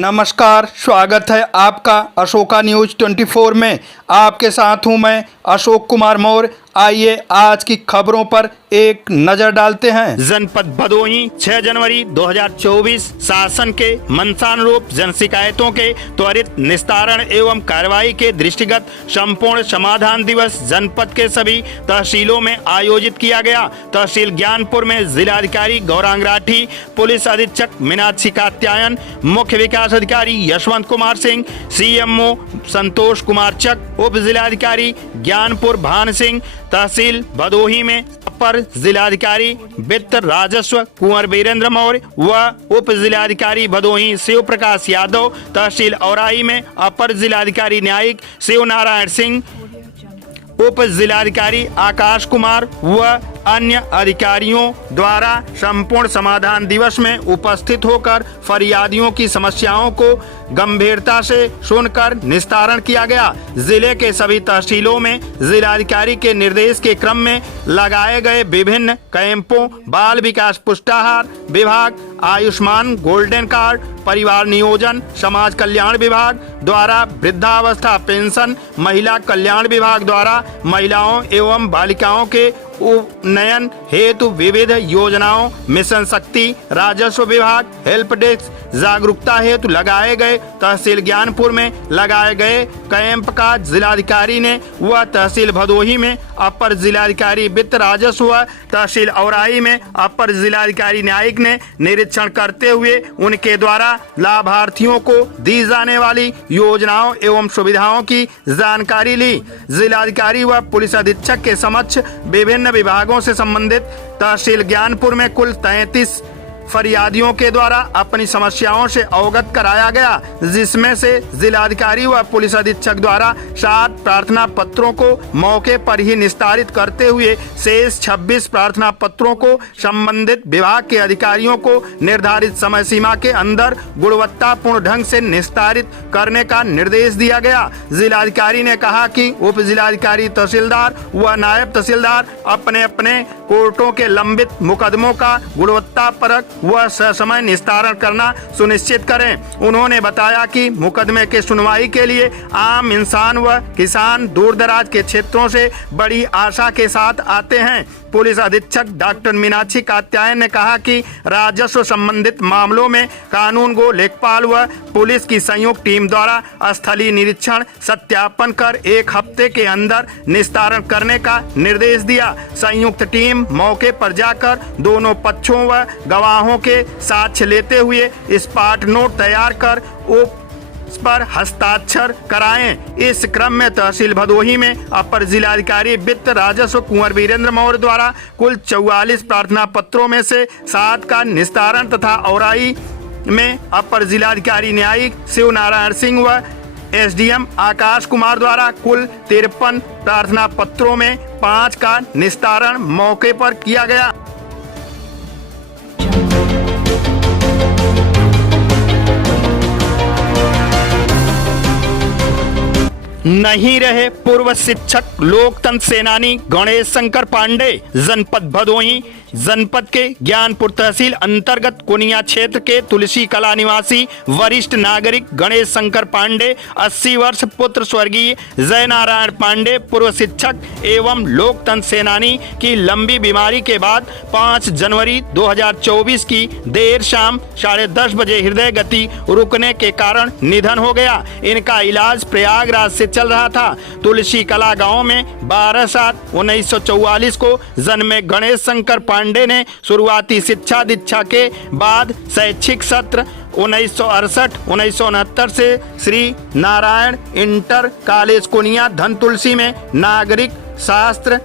नमस्कार, स्वागत है आपका अशोका न्यूज 24 में। आपके साथ हूं मैं अशोक कुमार मौर्य। आइए आज की खबरों पर एक नजर डालते हैं। जनपद भदोही 6 जनवरी 2024 शासन के मंशानुरूप जन शिकायतों के त्वरित निस्तारण एवं कार्रवाई के दृष्टिगत संपूर्ण समाधान दिवस जनपद के सभी तहसीलों में आयोजित किया गया। तहसील ज्ञानपुर में जिलाधिकारी गौरांग राठी, पुलिस अधीक्षक मीनाक्षी कात्यायन, मुख्य विकास अधिकारी यशवंत कुमार सिंह, सीएमओ संतोष कुमार चक, उप जिलाधिकारी ज्ञानपुर भान सिंह, तहसील भदोही में अपर जिलाधिकारी वित्त राजस्व कुंवर वीरेंद्र मौर्य व उप जिलाधिकारी भदोही शिव प्रकाश यादव, तहसील औराई में अपर जिलाधिकारी न्यायिक शिव नारायण सिंह, उप जिलाधिकारी आकाश कुमार व अन्य अधिकारियों द्वारा संपूर्ण समाधान दिवस में उपस्थित होकर फरियादियों की समस्याओं को गंभीरता से सुनकर निस्तारण किया गया। जिले के सभी तहसीलों में जिलाधिकारी के निर्देश के क्रम में लगाए गए विभिन्न कैंपों, बाल विकास पुष्टाहार विभाग, आयुष्मान गोल्डन कार्ड, परिवार नियोजन, समाज कल्याण विभाग द्वारा वृद्धावस्था पेंशन, महिला कल्याण विभाग द्वारा महिलाओं एवं बालिकाओं के उन्नयन हेतु विविध योजनाओं, मिशन शक्ति, राजस्व विभाग, हेल्प डेस्क जागरूकता हेतु लगाए गए तहसील ज्ञानपुर में लगाए गए कैंप का जिलाधिकारी ने व तहसील भदोही में अपर जिलाधिकारी वित्त राजस्व व तहसील औराई में अपर जिलाधिकारी न्यायिक ने निरीक्षण करते हुए उनके द्वारा लाभार्थियों को दी जाने वाली योजनाओं एवं सुविधाओं की जानकारी ली। जिलाधिकारी व पुलिस अधीक्षक के समक्ष विभिन्न विभागों से संबंधित तहसील ज्ञानपुर में कुल 33 फरियादियों के द्वारा अपनी समस्याओं से अवगत कराया गया, जिसमें से जिलाधिकारी व पुलिस अधीक्षक द्वारा 7 प्रार्थना पत्रों को मौके पर ही निस्तारित करते हुए शेष 26 प्रार्थना पत्रों को संबंधित विभाग के अधिकारियों को निर्धारित समय सीमा के अंदर गुणवत्तापूर्ण ढंग से निस्तारित करने का निर्देश दिया गया। जिलाधिकारी ने कहा कि उप जिलाधिकारी, तहसीलदार व नायब तहसीलदार अपने अपने कोर्टों के लंबित मुकदमों का गुणवत्तापरक व ससमय निस्तारण करना सुनिश्चित करें। उन्होंने बताया कि मुकदमे के सुनवाई के लिए आम इंसान व किसान दूर दराज के क्षेत्रों से बड़ी आशा के साथ आते हैं। पुलिस अधीक्षक डॉक्टर मीनाक्षी कात्यायन ने कहा कि राजस्व संबंधित मामलों में कानूनगो लेखपाल व पुलिस की संयुक्त टीम द्वारा स्थलीय निरीक्षण सत्यापन कर 1 हफ्ते के अंदर निस्तारण करने का निर्देश दिया। संयुक्त टीम मौके पर जाकर दोनों पक्षों व गवाहों के साक्ष्य लेते हुए स्पॉट नोट तैयार कर पर हस्ताक्षर कराएं। इस क्रम में तहसील भदोही में अपर जिलाधिकारी वित्त राजस्व कुंवर वीरेंद्र मौर्य द्वारा कुल 44 प्रार्थना पत्रों में से 7 का निस्तारण तथा औराई में अपर जिलाधिकारी न्यायिक शिव नारायण सिंह व एसडीएम आकाश कुमार द्वारा कुल 53 प्रार्थना पत्रों में 5 का निस्तारण मौके पर किया गया। नहीं रहे पूर्व शिक्षक लोकतंत्र सेनानी गणेश शंकर पांडे। जनपद भदोही जनपद के ज्ञानपुर तहसील अंतर्गत कुनिया क्षेत्र के तुलसी कला निवासी वरिष्ठ नागरिक गणेश शंकर पांडे 80 वर्ष पुत्र स्वर्गीय जय नारायण पांडे पूर्व शिक्षक एवं लोकतंत्र सेनानी की लंबी बीमारी के बाद 5 जनवरी 2024 की देर शाम 10:30 बजे हृदय गति रुकने के कारण निधन हो गया। इनका इलाज प्रयागराज से चल रहा था। तुलसी कला गाँव में 12/7/1944 को जन्मे गणेश शंकर पांडे ने शुरुआती शिक्षा दीक्षा के बाद शैक्षिक सत्र 1968-1969 से श्री नारायण इंटर कॉलेज कुनिया धन तुलसी में नागरिक शास्त्र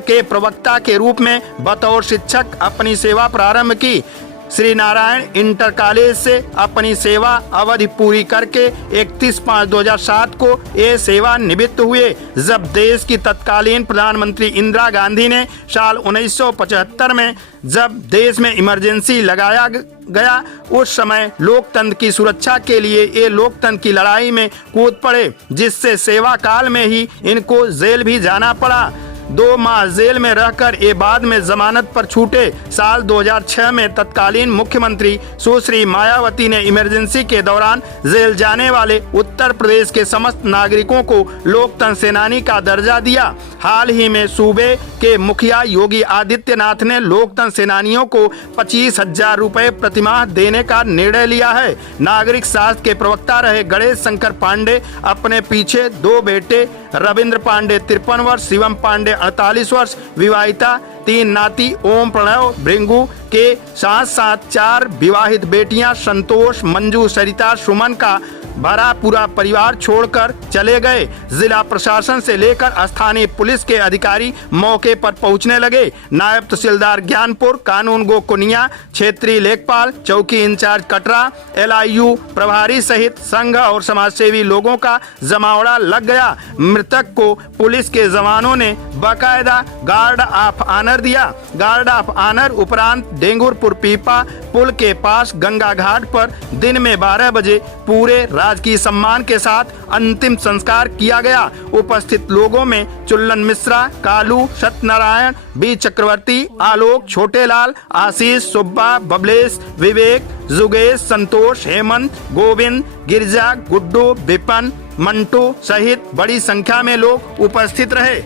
के प्रवक्ता के रूप में बतौर शिक्षक अपनी सेवा प्रारंभ की। श्री नारायण इंटर कॉलेज से अपनी सेवा अवधि पूरी करके 31/5/2007 को ये सेवा निवृत्त हुए। जब देश की तत्कालीन प्रधानमंत्री इंदिरा गांधी ने साल 1975 में जब देश में इमरजेंसी लगाया गया, उस समय लोकतंत्र की सुरक्षा के लिए ये लोकतंत्र की लड़ाई में कूद पड़े, जिससे सेवा काल में ही इनको जेल भी जाना पड़ा। 2 माह जेल में रहकर ये बाद में जमानत पर छूटे। साल 2006 में तत्कालीन मुख्यमंत्री सुश्री मायावती ने इमरजेंसी के दौरान जेल जाने वाले उत्तर प्रदेश के समस्त नागरिकों को लोकतंत्र सेनानी का दर्जा दिया। हाल ही में सूबे के मुखिया योगी आदित्यनाथ ने लोकतंत्र सेनानियों को 25,000 रुपए प्रतिमाह देने का निर्णय लिया है। नागरिक शास्त्र के प्रवक्ता रहे गणेश शंकर पांडे अपने पीछे 2 बेटे रविंद्र पांडे 53 वर्ष, शिवम पांडे 48 वर्ष, विवाहिता 3 नाती ओम प्रणव भृंगू के साथ साथ 4 विवाहित बेटियां संतोष, मंजू, सरिता, सुमन का भरा पूरा परिवार छोड़कर चले गए। जिला प्रशासन से लेकर स्थानीय पुलिस के अधिकारी मौके पर पहुंचने लगे। नायब तहसीलदार ज्ञानपुर, कानून गो कुनिया, क्षेत्रीय लेखपाल, चौकी इंचार्ज कटरा, LIU प्रभारी सहित संघ और समाजसेवी लोगों का जमावड़ा लग गया। मृतक को पुलिस के जवानों ने बाकायदा गार्ड ऑफ ऑनर दिया। गार्ड ऑफ ऑनर उपरांत डेंगुरपुर पीपा पुल के पास गंगा घाट पर दिन में 12 बजे पूरे राजकीय सम्मान के साथ अंतिम संस्कार किया गया। उपस्थित लोगों में चुल्लन मिश्रा, कालू, सत्यनारायण, बी चक्रवर्ती, आलोक, छोटेलाल, आशीष, सुब्बा, बबलेश, विवेक, जुगेश, संतोष, हेमंत, गोविंद, गिरजा, गुड्डू, विपन, मंटू सहित बड़ी संख्या में लोग उपस्थित रहे।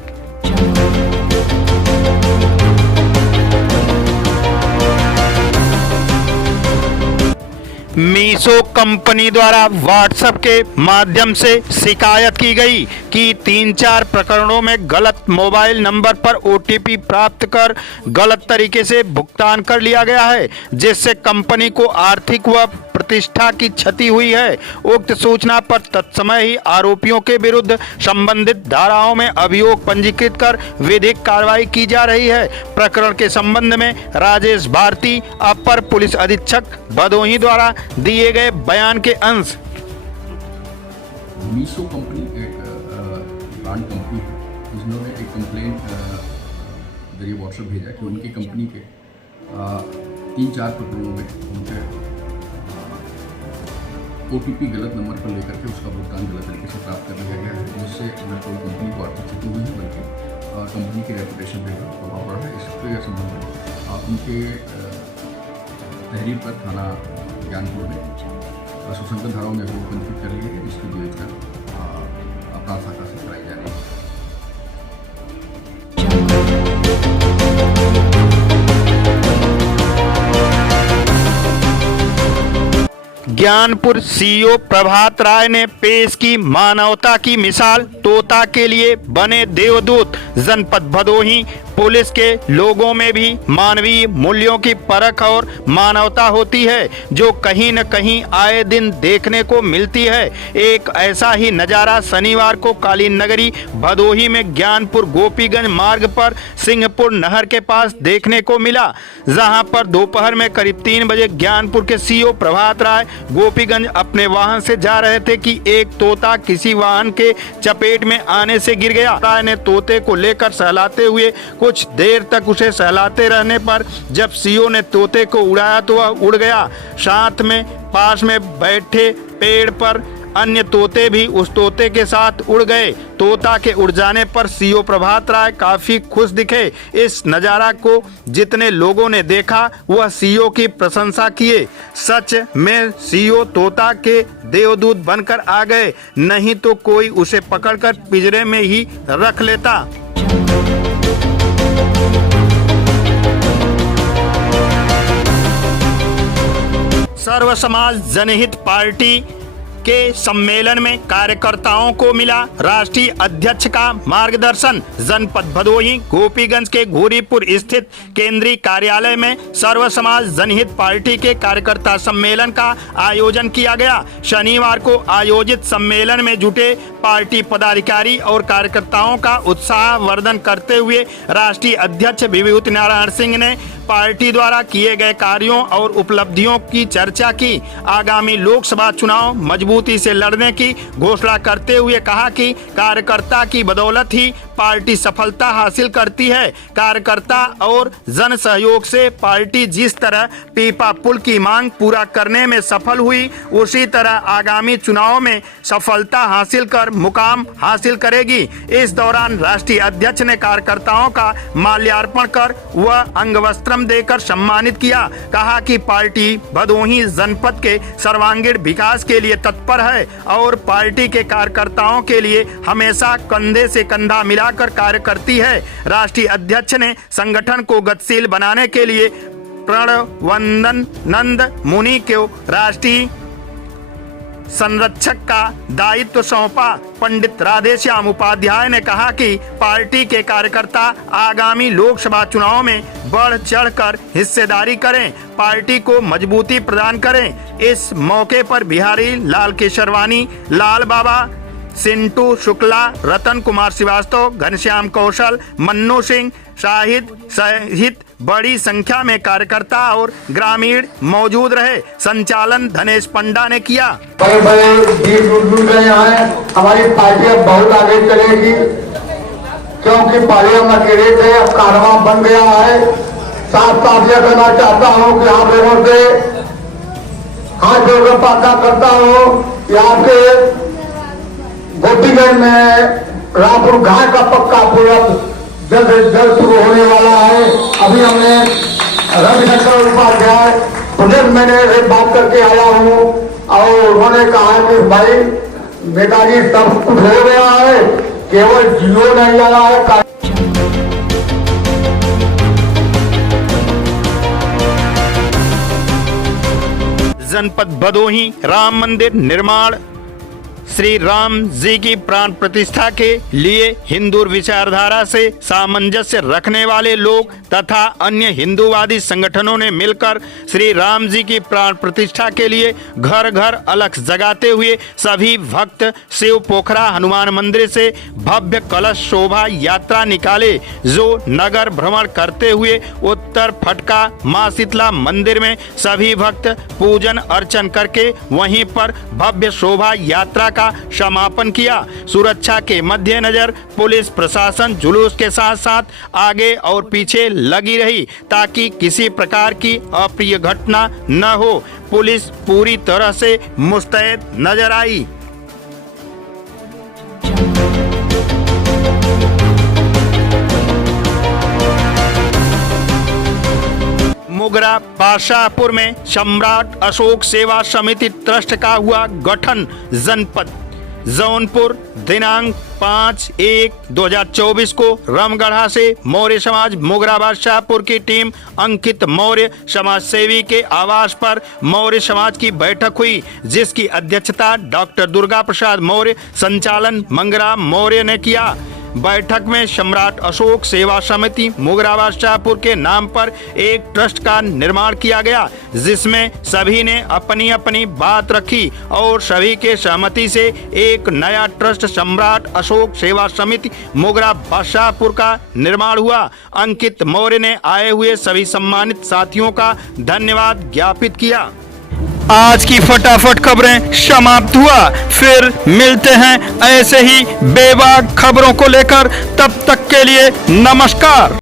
मीशो कंपनी द्वारा व्हाट्सएप के माध्यम से शिकायत की गई कि 3-4 प्रकरणों में गलत मोबाइल नंबर पर OTP प्राप्त कर गलत तरीके से भुगतान कर लिया गया है, जिससे कंपनी को आर्थिक व प्रतिष्ठा की क्षति हुई है। उक्त सूचना पर तत्समय ही आरोपियों के विरुद्ध संबंधित धाराओं में अभियोग पंजीकृत कर विधिक कार्रवाई की जा रही है। प्रकरण के संबंध में राजेश भारती अपर पुलिस अधीक्षक भदोही द्वारा दिए गए बयान के अंश। मीशो कंपनी एक ब्रांड कंपनी है, जिन्होंने एक कंप्लेंट जरिए व्हाट्सएप भेजा कि उनकी कंपनी के 3-4 प्रकरणों में उनके OTP गलत नंबर पर लेकर के उसका भुगतान गलत तरीके से प्राप्त कर लिया गया है, जिससे न कोई कंपनी को आर्थिक क्षति हुई है बल्कि कंपनी की रेपुटेशन पर प्रभाव पड़ा है। इसके संबंध में उनके तहरीर पर थाना ज्ञानपुर में सुसंगत धाराओं में अभियोग पंजीकृत कर लिए हैं, जिसकी विवेचना अपराध शाखा से कराई जा रही है। ज्ञानपुर CEO प्रभात राय ने पेश की मानवता की मिसाल, तोता के लिए बने देवदूत। जनपद भदोही पुलिस के लोगों में भी मानवीय मूल्यों की परख और मानवता होती है, जो कहीं न कहीं आए दिन देखने को मिलती है। एक ऐसा ही नज़ारा शनिवार को कालीन नगरी भदोही में ज्ञानपुर गोपीगंज मार्ग पर सिंहपुर नहर के पास देखने को मिला, जहां पर दोपहर में करीब 3 बजे ज्ञानपुर के CEO प्रभात राय गोपीगंज अपने वाहन से जा रहे थे कि एक तोता किसी वाहन के चपेट में आने से गिर गया। राय ने तोते को लेकर सहलाते हुए कुछ देर तक उसे सहलाते रहने पर जब CEO ने तोते को उड़ाया तो वह उड़ गया। साथ में पास में बैठे पेड़ पर अन्य तोते भी उस तोते के साथ उड़ गए। तोता के उड़ जाने पर CEO प्रभात राय काफी खुश दिखे। इस नज़ारा को जितने लोगों ने देखा वह CEO की प्रशंसा किए। सच में CEO तोता के देवदूत बनकर आ गए, नहीं तो कोई उसे पकड़कर पिंजरे में ही रख लेता। सर्व समाज जनहित पार्टी के सम्मेलन में कार्यकर्ताओं को मिला राष्ट्रीय अध्यक्ष का मार्गदर्शन। जनपद भदोही गोपीगंज के घोरीपुर स्थित केंद्रीय कार्यालय में सर्व समाज जनहित पार्टी के कार्यकर्ता सम्मेलन का आयोजन किया गया। शनिवार को आयोजित सम्मेलन में जुटे पार्टी पदाधिकारी और कार्यकर्ताओं का उत्साहवर्धन करते हुए राष्ट्रीय अध्यक्ष विभूति नारायण सिंह ने पार्टी द्वारा किए गए कार्यों और उपलब्धियों की चर्चा की। आगामी लोकसभा चुनाव मजबूती से लड़ने की घोषणा करते हुए कहा कि कार्यकर्ता की बदौलत ही पार्टी सफलता हासिल करती है। कार्यकर्ता और जन सहयोग से पार्टी जिस तरह पीपा पुल की मांग पूरा करने में सफल हुई, उसी तरह आगामी चुनाव में सफलता हासिल कर मुकाम हासिल करेगी। इस दौरान राष्ट्रीय अध्यक्ष ने कार्यकर्ताओं का माल्यार्पण कर व अंगवस्त्रम देकर सम्मानित किया। कहा कि पार्टी भदोही जनपद के सर्वांगीण विकास के लिए तत्पर है और पार्टी के कार्यकर्ताओं के लिए हमेशा कंधे से कंधा मिलाकर कार्य करती है। राष्ट्रीय अध्यक्ष ने संगठन को गतिशील बनाने के लिए प्रणवंदन नंद मुनि को राष्ट्रीय संरक्षक का दायित्व सौंपा। पंडित राधेश्याम उपाध्याय ने कहा कि पार्टी के कार्यकर्ता आगामी लोकसभा चुनाव में बढ़ चढ़कर हिस्सेदारी करें, पार्टी को मजबूती प्रदान करें। इस मौके पर बिहारी लाल केसरवानी, लाल बाबा, सिंटू शुक्ला, रतन कुमार श्रीवास्तव, घनश्याम कौशल, मन्नू सिंह शाहिद सहित बड़ी संख्या में कार्यकर्ता और ग्रामीण मौजूद रहे। संचालन धनेश पंडा ने किया। बड़े बड़े वीर बुजुर्ग यहाँ हैं। हमारी पार्टी अब बहुत आगे चलेगी, क्योंकि पहले हम अकेले थे, अब कारवां बन गया है। साफ साफ यह कहना चाहता हूँ कि आप लोगों से हाथ जोड़कर प्रार्थना करता हूँ कि आपके गोपीगंज में रामपुर घाट का पक्का पूरा जल्द से जल्द शुरू होने वाला है। अभी हमने रविशंकर उपाध्याय प्रोजेक्ट मैनेजर बात करके आया हूँ और उन्होंने कहा कि भाई नेताजी सब कुछ हो गया है, केवल जियो नहीं आया है। जनपद भदोही राम मंदिर निर्माण श्री राम जी की प्राण प्रतिष्ठा के लिए हिंदू विचारधारा से सामंजस्य रखने वाले लोग तथा अन्य हिंदूवादी संगठनों ने मिलकर श्री राम जी की प्राण प्रतिष्ठा के लिए घर घर अलख जगाते हुए सभी भक्त शिव पोखरा हनुमान मंदिर से भव्य कलश शोभा यात्रा निकाले, जो नगर भ्रमण करते हुए उत्तर फटका मां शीतला मंदिर में सभी भक्त पूजन अर्चन करके वहीं पर भव्य शोभा यात्रा का समापन किया। सुरक्षा के मद्देनजर पुलिस प्रशासन जुलूस के साथ साथ आगे और पीछे लगी रही ताकि किसी प्रकार की अप्रिय घटना न हो। पुलिस पूरी तरह से मुस्तैद नजर आई। मोगरा बादशाहपुर में सम्राट अशोक सेवा समिति ट्रस्ट का हुआ गठन। जनपद जौनपुर दिनांक 5/1/2024 को रामगढ़ा से मौर्य समाज मोगरा बादशाहपुर की टीम अंकित मौर्य समाज सेवी के आवास पर मौर्य समाज की बैठक हुई, जिसकी अध्यक्षता डॉक्टर दुर्गा प्रसाद मौर्य, संचालन मंगराम मौर्य ने किया। बैठक में सम्राट अशोक सेवा समिति मोगरा बादशाहपुर के नाम पर एक ट्रस्ट का निर्माण किया गया, जिसमें सभी ने अपनी अपनी बात रखी और सभी के सहमति से एक नया ट्रस्ट सम्राट अशोक सेवा समिति मोगरा बादशाहपुर का निर्माण हुआ। अंकित मौर्य ने आए हुए सभी सम्मानित साथियों का धन्यवाद ज्ञापित किया। आज की फटाफट खबरें समाप्त हुआ, फिर मिलते हैं ऐसे ही बेबाक खबरों को लेकर। तब तक के लिए नमस्कार।